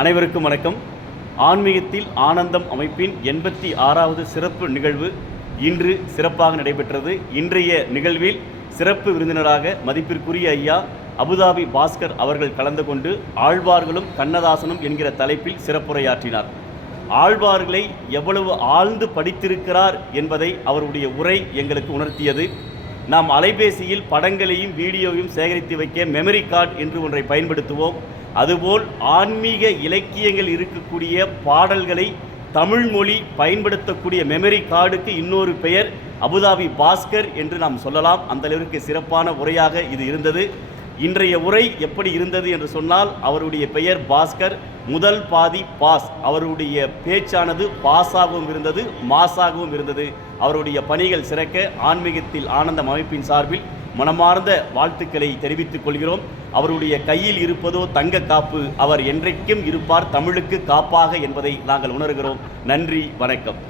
அனைவருக்கும் வணக்கம். ஆன்மீகத்தில் ஆனந்தம் அமைப்பின் 86வது சிறப்பு நிகழ்வு இன்று சிறப்பாக நடைபெற்றது. இன்றைய நிகழ்வில் சிறப்பு விருந்தினராக மதிப்பிற்குரிய ஐயா அபுதாபி பாஸ்கர் அவர்கள் கலந்து கொண்டு ஆழ்வார்களும் கண்ணதாசனும் என்கிற தலைப்பில் சிறப்புரையாற்றினார். ஆழ்வார்களை எவ்வளவு ஆழ்ந்து படித்திருக்கிறார் என்பதை அவருடைய உரை எங்களுக்கு உணர்த்தியது. நாம் அலைபேசியில் படங்களையும் வீடியோவையும் சேகரித்து வைக்க மெமரி கார்டு என்று ஒன்றை பயன்படுத்துவோம். அதுபோல் ஆன்மீக இலக்கியங்கள் இருக்கக்கூடிய பாடல்களை தமிழ் மொழி பயன்படுத்தக்கூடிய மெமரி கார்டுக்கு இன்னொரு பெயர் அபுதாபி பாஸ்கர் என்று நாம் சொல்லலாம். அந்த அளவிற்கு சிறப்பான உரையாக இது இருந்தது. இன்றைய உரை எப்படி இருந்தது என்று சொன்னால், அவருடைய பெயர் பாஸ்கர், முதல் பாதி பாஸ். அவருடைய பேச்சானது பாஸாகவும் இருந்தது, மாசாகவும் இருந்தது. அவருடைய பணிகள் சிறக்க ஆன்மீகத்தில் ஆனந்தம் அமைப்பின் சார்பில் மனமார்ந்த வாழ்த்துக்களை தெரிவித்துக் கொள்கிறோம். அவருடைய கையில் இருப்பதோ தங்க காப்பு, அவர் என்றைக்கும் இருப்பார் தமிழுக்கு காப்பாக என்பதை நாங்கள் உணர்கிறோம். நன்றி, வணக்கம்.